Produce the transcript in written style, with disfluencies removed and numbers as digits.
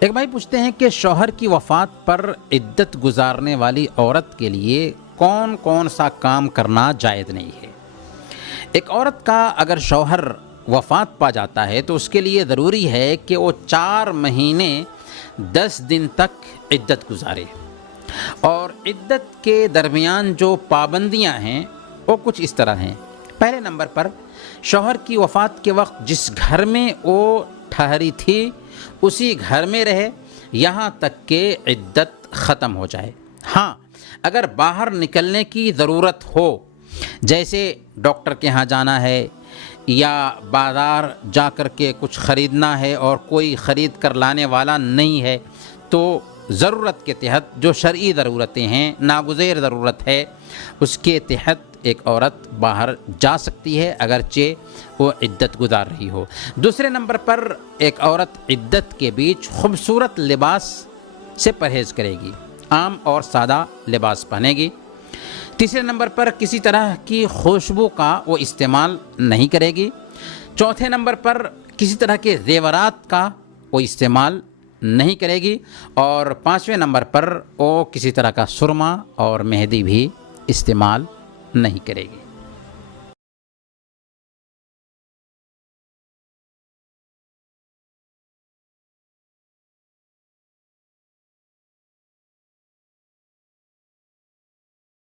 ایک بھائی پوچھتے ہیں کہ شوہر کی وفات پر عدت گزارنے والی عورت کے لیے کون کون سا کام کرنا جائز نہیں ہے۔ ایک عورت کا اگر شوہر وفات پا جاتا ہے تو اس کے لیے ضروری ہے کہ وہ 4 مہینے 10 دن تک عدت گزارے، اور عدت کے درمیان جو پابندیاں ہیں وہ کچھ اس طرح ہیں۔ پہلے نمبر پر شوہر کی وفات کے وقت جس گھر میں وہ ٹھہری تھی اسی گھر میں رہے یہاں تک کہ عدت ختم ہو جائے۔ ہاں، اگر باہر نکلنے کی ضرورت ہو، جیسے ڈاکٹر کے ہاں جانا ہے یا بازار جا کر کے کچھ خریدنا ہے اور کوئی خرید کر لانے والا نہیں ہے، تو ضرورت کے تحت جو شرعی ضرورتیں ہیں، ناگزیر ضرورت ہے، اس کے تحت ایک عورت باہر جا سکتی ہے اگرچہ وہ عدت گزار رہی ہو۔ دوسرے نمبر پر ایک عورت عدت کے بیچ خوبصورت لباس سے پرہیز کرے گی، عام اور سادہ لباس پہنے گی۔ تیسرے نمبر پر کسی طرح کی خوشبو کا وہ استعمال نہیں کرے گی۔ چوتھے نمبر پر کسی طرح کے زیورات کا وہ استعمال نہیں کرے گی، اور 5ویں نمبر پر وہ کسی طرح کا سرما اور مہندی بھی استعمال نہیں کرے گی۔